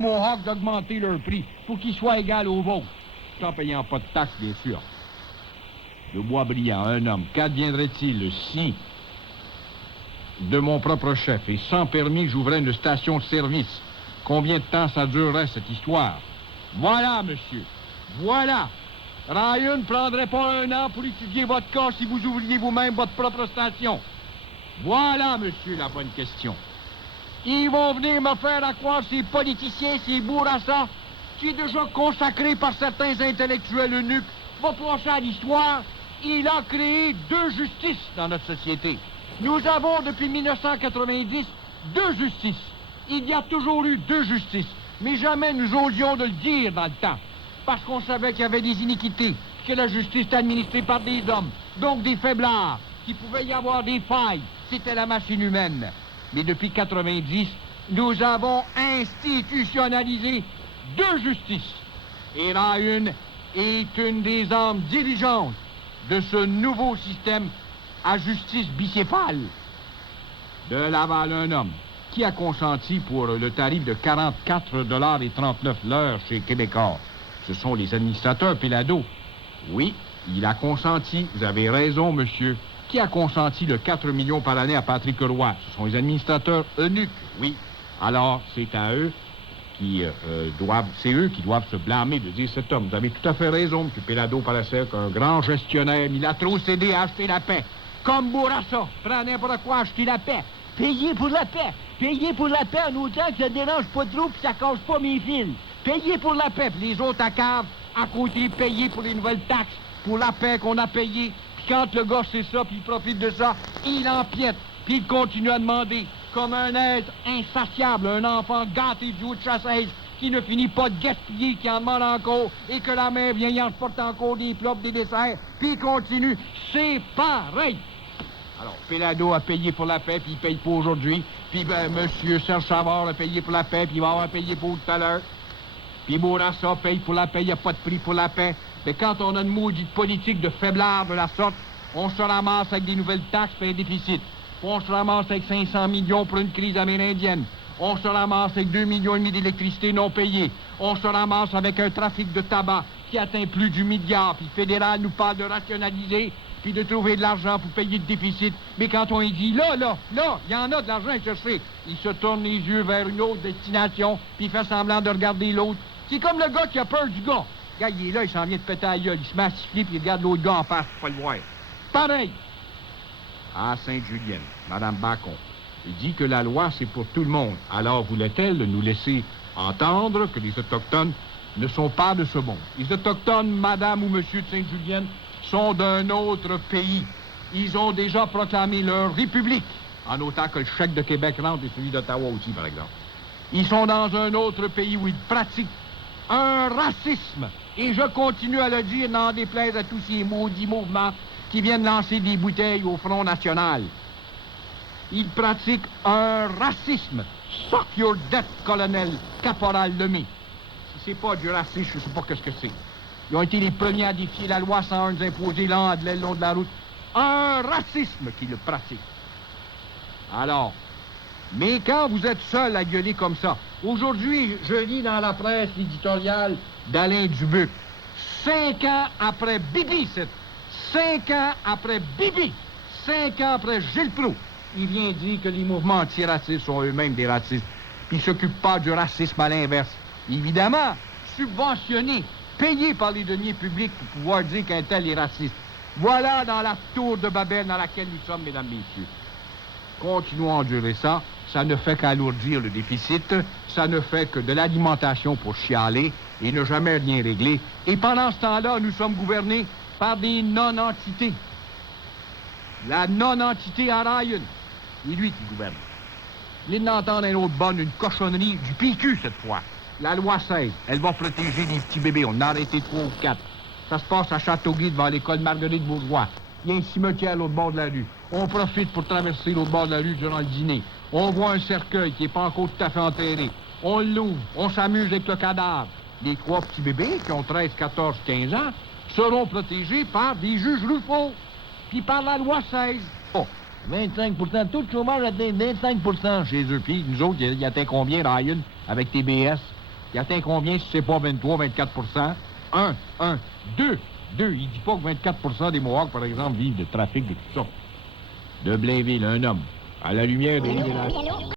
Mohawk d'augmenter leur prix pour qu'ils soient égaux aux vôtres, sans payant pas de taxes, bien sûr. Le bois brillant, un homme, qu'adviendrait-il si, de mon propre chef et sans permis, j'ouvrais une station de service? Combien de temps ça durerait, cette histoire? Voilà, monsieur, voilà. Ryan ne prendrait pas un an pour étudier votre cas si vous ouvriez vous-même votre propre station. Voilà, monsieur, la bonne question. Ils vont venir me faire à croire ces politiciens, ces bourrassas, qui est déjà consacré par certains intellectuels eunuques, va passer à l'histoire. Il a créé deux justices dans notre société. Nous avons, depuis 1990, deux justices. Il y a toujours eu deux justices, mais jamais nous osions de le dire dans le temps, parce qu'on savait qu'il y avait des iniquités, que la justice était administrée par des hommes, donc des faiblards, qu'il pouvait y avoir des failles. C'était la machine humaine. Mais depuis 90, nous avons institutionnalisé deux justices. Et là, une est une des armes dirigeantes de ce nouveau système à justice bicéphale. De Laval, un homme qui a consenti pour le tarif de 44,39 $ l'heure chez Québécois. Ce sont les administrateurs Pélado. Oui, il a consenti. Vous avez raison, monsieur. Qui a consenti le 4 millions par année à Patrick Roy? Ce sont les administrateurs eunuques, oui. Alors, c'est à eux qui c'est eux qui doivent se blâmer de dire cet homme. Vous avez tout à fait raison, M. Pélado Palasek, un grand gestionnaire, mais il a trop cédé à acheter la paix. Comme Bourassa, prend n'importe quoi, acheter la paix. Payez pour la paix. Payez pour la paix en autant que ça ne dérange pas trop et ça casse pas mes fils. Payez pour la paix. Puis les autres à cave, à côté, payez pour les nouvelles taxes, pour la paix qu'on a payée. Quand le gars sait ça, puis il profite de ça, il empiète, puis il continue à demander, comme un être insatiable, un enfant gâté du haut de chasseuse, qui ne finit pas de gaspiller, qui en demande encore, et que la mère vient y en porte encore des plats, des desserts, puis il continue. C'est pareil. Alors, Pélado a payé pour la paix, puis il paye pas aujourd'hui. Puis M. Serge Savard a payé pour la paix, puis il va avoir payé pour tout à l'heure. Puis Bourassa paye pour la paix, il n'y a pas de prix pour la paix. Mais quand on a une maudite politique de faiblard de la sorte, on se ramasse avec des nouvelles taxes et un déficit. On se ramasse avec 500 millions pour une crise amérindienne. On se ramasse avec 2,5 millions d'électricité non payée. On se ramasse avec un trafic de tabac qui atteint plus du milliard. Puis le fédéral nous parle de rationaliser, puis de trouver de l'argent pour payer le déficit. Mais quand on lui dit, là, il y en a de l'argent à chercher, il se tourne les yeux vers une autre destination, puis il fait semblant de regarder l'autre. C'est comme le gars qui a peur du gars. Le gars, il est là, il s'en vient de péter à la gueule. Il se met à siffler, puis il regarde l'autre gars en face pour pas le voir. Pareil. À Sainte-Julienne, Mme Bacon, il dit que la loi, c'est pour tout le monde. Alors voulait-elle nous laisser entendre que les Autochtones ne sont pas de ce monde? Les Autochtones, Madame ou Monsieur de Sainte-Julienne, sont d'un autre pays. Ils ont déjà proclamé leur république, en autant que le chèque de Québec rentre et celui d'Ottawa aussi, par exemple. Ils sont dans un autre pays où ils pratiquent un racisme. Et je continue à le dire, n'en déplaise à tous ces maudits mouvements qui viennent lancer des bouteilles au Front National. Ils pratiquent un racisme. Suck your death, colonel Caporal Lemay. Si c'est pas du racisme, je sais pas qu'est-ce que c'est. Ils ont été les premiers à défier la loi 101 nous imposer là, le long de la route. Un racisme qu'ils le pratiquent. Alors, mais quand vous êtes seul à gueuler comme ça, aujourd'hui, je lis dans la presse l'éditorial d'Alain Dubuc. 5 ans après Bibi, 5 ans après Bibi, 5 ans après Gilles Proulx, il vient dire que les mouvements antiracistes sont eux-mêmes des racistes. Puis ils ne s'occupent pas du racisme à l'inverse. Évidemment, subventionnés, payés par les deniers publics pour pouvoir dire qu'un tel est raciste. Voilà dans la tour de Babel dans laquelle nous sommes, mesdames, messieurs. Continuons à endurer ça. Ça ne fait qu'alourdir le déficit. Ça ne fait que de l'alimentation pour chialer et ne jamais rien régler. Et pendant ce temps-là, nous sommes gouvernés par des non-entités. La non-entité à Ryan, c'est lui qui gouverne. L'île d'entendre un autre bonne, une cochonnerie du PQ cette fois. La loi 16, elle va protéger les petits bébés. On en a arrêté 3 ou 4. Ça se passe à Châteauguay devant l'école Marguerite Bourgeois. Il y a un cimetière à l'autre bord de la rue. On profite pour traverser l'autre bord de la rue durant le dîner. On voit un cercueil qui n'est pas encore tout à fait enterré. On l'ouvre, on s'amuse avec le cadavre. Les 3 petits bébés qui ont 13, 14, 15 ans seront protégés par des juges Ruffo, puis par la loi 16. Oh, 25 tout le chômage atteint 25 chez eux. Puis nous autres, il y a combien, Ryan, avec TBS? Il atteint combien si c'est pas 23, 24 2. Il dit pas que 24 des Mohawks, par exemple, vivent de trafic de tout ça. De Blainville, un homme. À la lumière des révélations.